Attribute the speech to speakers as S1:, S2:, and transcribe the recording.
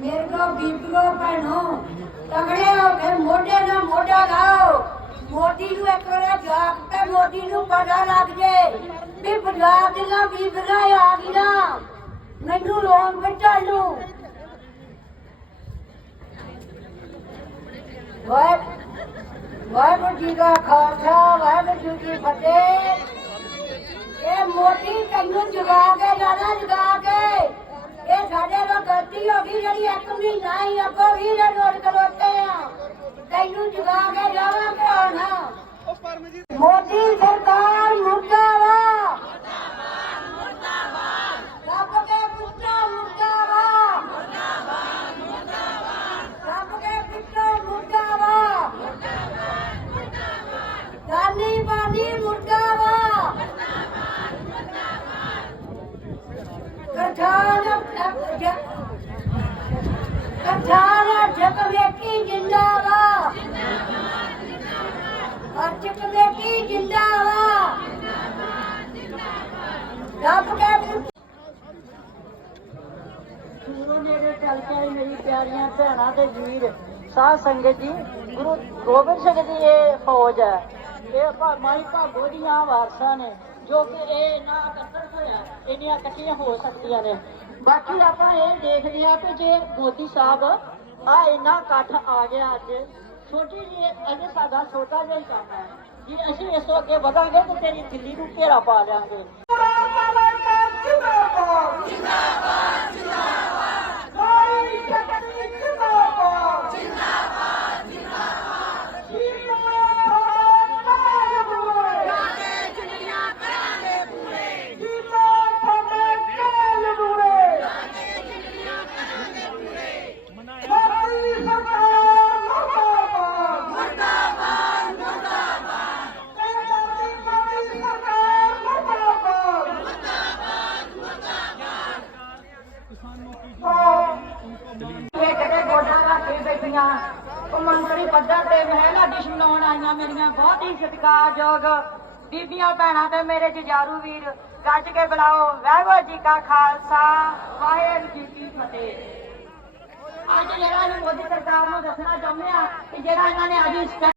S1: ਮੇਰੇ ਕੋ ਬੀਬੀਓ, ਭੈਣੋ, ਤਗੜੇ ਹੋ ਕੇ ਮੋਢੇ ਨਾਲ ਮੋਢਾ ਲਾਓ। ਮੋਦੀ ਨੂੰ ਇੱਕ ਵਾਰ ਜਾਗ ਤੇ ਮੋਦੀ ਨੂੰ ਪਤਾ ਲੱਗ ਜੇ ਵੀ ਪੰਜਾਬ ਦੀਆਂ ਬੀਬੀਆਂ ਆ ਗਈਆਂ। ਮੈਨੂੰ ਲੋਨ ਕੱਢਣ ਨੂੰ ਵਾਹਿ ਵਾਹਿਗੁਰੂ ਜੀ ਦਾ ਖਾਲਸਾ, ਵਾਹਿਗੁਰੂ ਜੀ ਕੀ ਫਤਿਹ। ਇਹ ਮੋਦੀ ਤੈਨੂੰ ਜਗਾ ਕੇ ਜਾਣਾ ਜਗਾ ਨਾਲ ਗਲਤੀ ਹੋ ਗਈ ਜਿਹੜੀ ਇੱਕ ਮਹੀਨਾ ਹੀ ਅੱਗੋਂ ਵੀ ਦੇ ਨੋਟ ਕਰੋਤੇ ਆ। ਤੈਨੂੰ ਜਗਾ ਕੇ ਜਾਵਾਂਗੇ ਹੁਣ। ਮੋਦੀ ਸਰਕਾਰ ਮੁਰਦਾਬਾਦ। ਰੱਬ ਕੇ ਪੁੱਤਰ ਮੁਰਦਾਬਾਦ। ਰੱਬ ਕੇ ਪੁੱਤਰ ਮੁਰਦਾਬਾਦ। ਦਾਨੀ ਬਾਨੀ ਮੁਰਦਾਬਾਦ। ਕਰਤਾਨ ਕਰਤਾਨ ਜਗ ਵੇਖੀ ਜਿੰਦਾਬਾਦ। ਅਰਜ ਕਮੇਟੀ ਜਿੰਦਾਬਾਦ। ਰੱਬ ਕੇ
S2: ਗੁਰੂ ਮੇਰੇ ਚੱਲ ਮੇਰੀ ਪਿਆਰੀਆਂ ਭੈਣਾਂ ਤੇ ਵੀਰ, ਸਾਧ ਸੰਗਤ ਜੀ, ਗੁਰੂ ਗੋਬਿੰਦ ਸਿੰਘ ਦੀ ਇਹ ਫੌਜ ਹੈ। ਇਹ ਭਾ- ਮਾਈ ਭਾਗੋ ਦੀਆਂ ਵਾਰਸਾਂ ਨੇ, ਜੋ ਕਿ ਇਹ ਨਾ ਇਕੱਤਰ ਹੋਇਆ, ਇੰਨੀਆਂ ਇਕੱਠੀਆਂ ਹੋ ਸਕਦੀਆਂ ਨੇ। ਬਾਕੀ ਆਪਾਂ ਇਹ ਦੇਖਦੇ ਆ ਕਿ ਜੇ ਮੋਦੀ ਸਾਹਿਬ ਆ ਇੰਨਾ ਇਕੱਠ ਆ ਗਿਆ ਅੱਜ। ਛੋਟੀ ਜੀ ਅਜੇ ਸਾਡਾ ਛੋਟਾ ਜਿਹਾ ਹੀ ਕੰਮ ਹੈ। ਜੇ ਅਸੀਂ ਇਸ ਤੋਂ ਅੱਗੇ ਵਧਾਂਗੇ ਤਾਂ ਤੇਰੀ ਦਿੱਲੀ ਨੂੰ ਘੇਰਾ ਪਾ ਦਿਆਂਗੇ। ਰੱਖੇ ਬੈਠੀਆਂ ਪੱਧਰ ਤੇ ਮਹਿਲਾ ਡਿਸ਼ ਆਈਆਂ ਮੇਰੀਆਂ, ਬਹੁਤ ਹੀ ਸਤਿਕਾਰਯੋਗ ਬੀਬੀਆਂ ਭੈਣਾਂ ਤੇ ਮੇਰੇ ਜਜਾਰੂ ਵੀਰ ਗੱਜ ਕੇ ਬੁਲਾਓ, ਵਾਹਿਗੁਰੂ ਜੀ ਕਾ ਖਾਲਸਾ, ਵਾਹਿਗੁਰੂ ਜੀ ਕੀ ਫਤਿਹ। ਅੱਜ ਜਿਹੜਾ ਅਸੀਂ ਮੋਦੀ ਸਰਕਾਰ ਨੂੰ ਦੱਸਣਾ ਚਾਹੁੰਦੇ ਆ ਕਿ ਜਿਹੜਾ ਇਹਨਾਂ ਨੇ ਅੱਜ